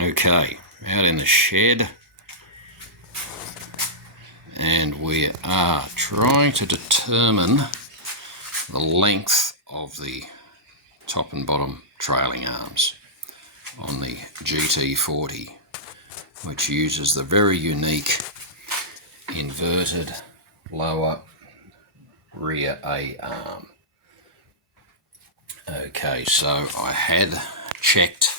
Okay, out in the shed, and we are trying to determine the length of the top and bottom trailing arms on the GT40, which uses the very unique inverted lower rear A arm. Okay, so I had checked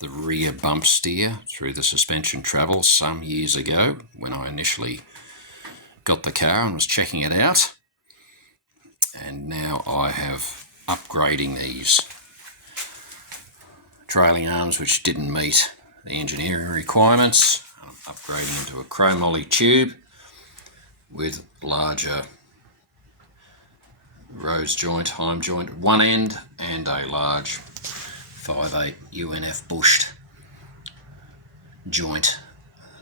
the rear bump steer through the suspension travel some years ago when I initially got the car and was checking it out, and now I have upgrading these trailing arms which didn't meet the engineering requirements. I'm upgrading into a chromoly tube with larger rose joint, heim joint at one end, and a large 5/8 UNF bushed joint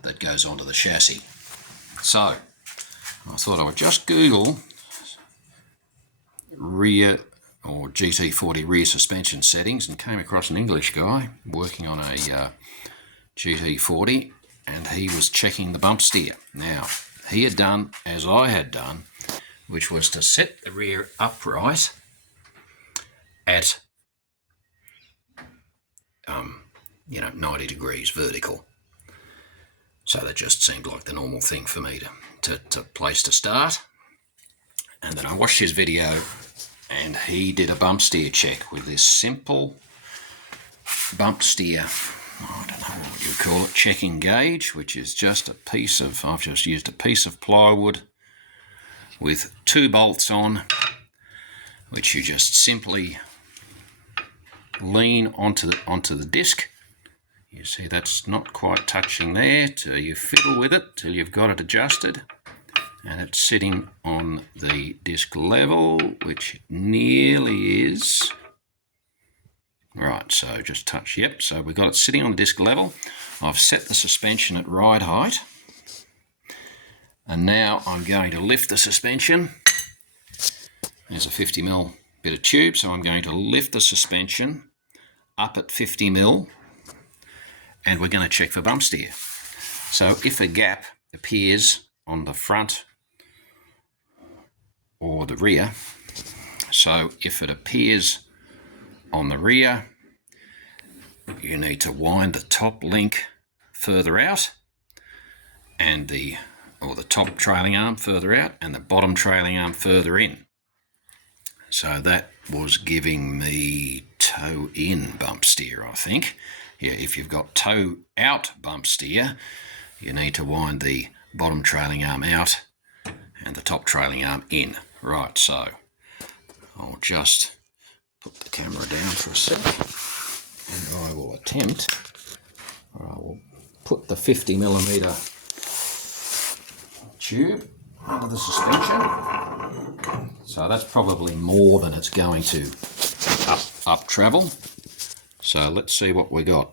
that goes onto the chassis. So I thought I would just Google rear or GT40 rear suspension settings and came across an English guy working on a GT40, and he was checking the bump steer. Now, he had done as I had done, which was to set the rear upright at 90 degrees vertical. So that just seemed like the normal thing for me to place to start. And then I watched his video, and he did a bump steer check with this simple bump steer, I don't know what you call it, checking gauge, which is just a piece of, I've just used a piece of plywood with 2 bolts on, which you just simply lean onto the disc. You see that's not quite touching there, till you fiddle with it till you've got it adjusted, and it's sitting on the disc level, which it nearly is. Right, so just touch, yep, so we've got it sitting on the disc level. I've set the suspension at ride height, and now I'm going to lift the suspension. There's a 50mm bit of tube, so I'm going to lift the suspension up at 50mm, and we're going to check for bump steer. So if a gap appears on the front or the rear, so if it appears on the rear, you need to wind the top link further out, and the top trailing arm further out, and the bottom trailing arm further in. So that was giving me toe in bump steer, I think. Yeah, if you've got toe out bump steer, you need to wind the bottom trailing arm out and the top trailing arm in. Right, so I'll just put the camera down for a sec, and I will attempt, or I will put the 50mm tube under the suspension. So that's probably more than it's going to up travel. So let's see what we got.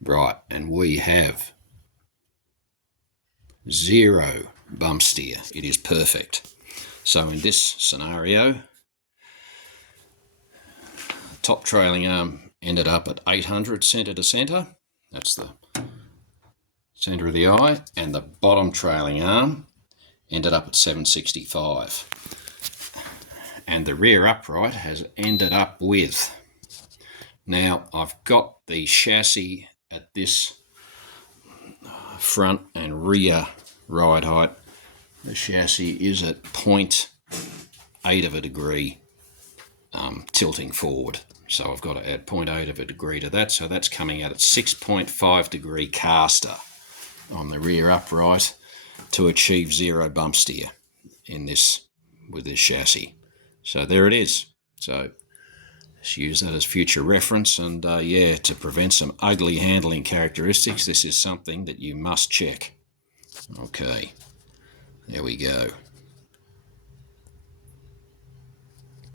Right, and we have 0 bump steer. It is perfect. So in this scenario, top trailing arm ended up at 800 centre to centre. That's the centre of the eye, and the bottom trailing arm ended up at 765. And the rear upright has ended up with, now I've got the chassis at this front and rear ride height. The chassis is at 0.8 of a degree tilting forward. So I've got to add 0.8 of a degree to that. So that's coming out at 6.5 degree caster on the rear upright to achieve 0 bump steer in this with this chassis. So there it is. So just use that as future reference, and yeah, to prevent some ugly handling characteristics, this is something that you must check. Okay, there we go.